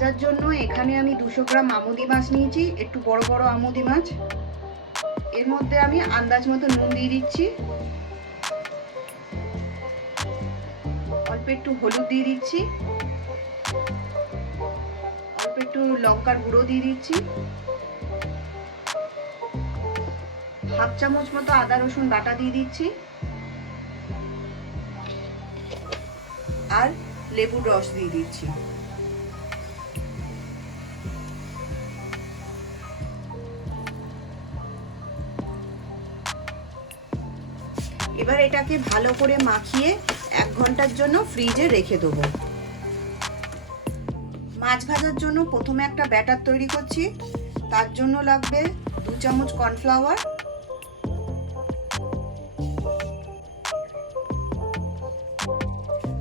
ভাজার জন্য এখানে আমি 200 গ্রাম আমুদি মাছ নিয়েছি, একটু বড় বড় আমুদি মাছ। এর মধ্যে আমি আন্দাজ মতো নুন দিয়ে দিচ্ছি, অল্প একটু হলুদ দিয়ে দিচ্ছি, অল্প একটু লঙ্কার গুঁড়ো দিয়ে দিচ্ছি, হাফ চামচ মতো আদা রসুন বাটা দিয়ে দিচ্ছি, আর লেবুর রস দিয়ে দিচ্ছি। এবার এটাকে ভালো করে মাখিয়ে 1 ঘন্টার জন্য ফ্রিজে রেখে দেবো। মাছ ভাজার জন্য প্রথমে একটা ব্যাটার তৈরি করছি। তার জন্য লাগবে 2 চামচ কর্নফ্লাওয়ার,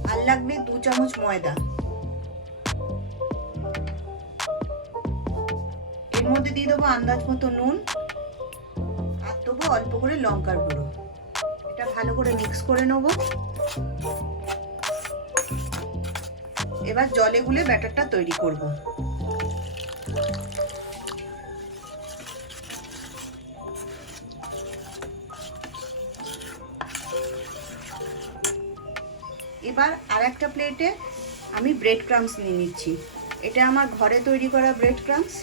আর লাগবে 2 চামচ ময়দা। এর মধ্যে দিয়ে দেবো আন্দাজ মতো নুন, আর দেবো অল্প করে লঙ্কার গুঁড়ো। এটা ভালো করে মিক্স করে নেব। এবার জলে গুলে ব্যাটারটা তৈরি করব। এবার আরেকটা প্লেটে আমি ব্রেড ক্রাম্বস নিয়ে নিচ্ছি। এটা আমার ঘরে তৈরি করা ব্রেড ক্রাম্বস।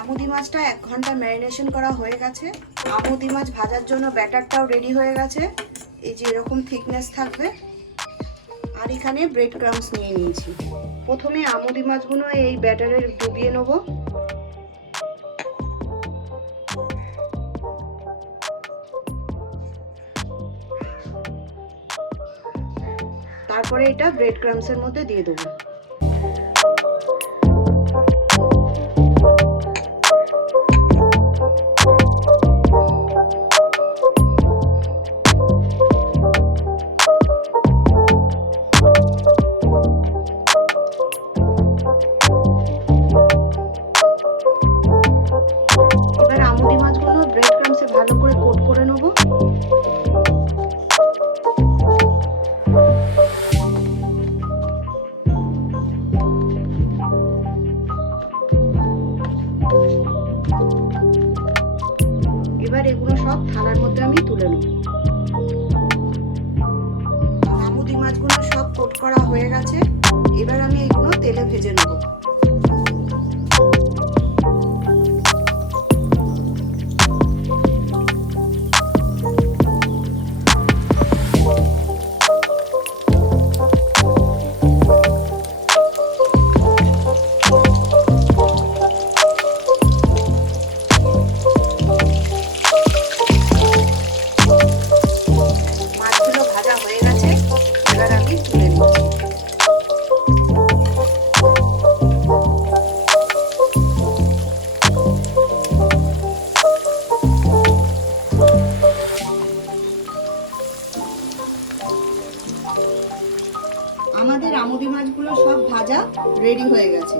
আমুদি মাছটা 1 ঘন্টা ম্যারিনেশন করা হয়ে গেছে। আমুদি মাছ ভাজার জন্য ব্যাটারটাও রেডি হয়ে গেছে। এই যে এরকম থিকনেস থাকবে। আর এখানে ব্রেড ক্রাম্বস নিয়ে নিয়েছি। প্রথমে আমুদি মাছগুলো এই ব্যাটারে ডুবিয়ে নেব। তারপরে এটা ব্রেড ক্রাম্বসের মধ্যে দিয়ে দেবো। এবার আমুদি মাছগুলো ব্রেড ক্রাম্বসে ভালো করে কোট করে নেব। এবার এগুলো সব থালার মধ্যে আমি তুলে নেব। আমুদি মাছগুলো সব কোট করা হয়ে গেছে। এবার আমি এগুলো তেলে ভেজে নেব। আমাদের আমুদি মাছগুলো সব ভাজা রেডি হয়ে গেছে।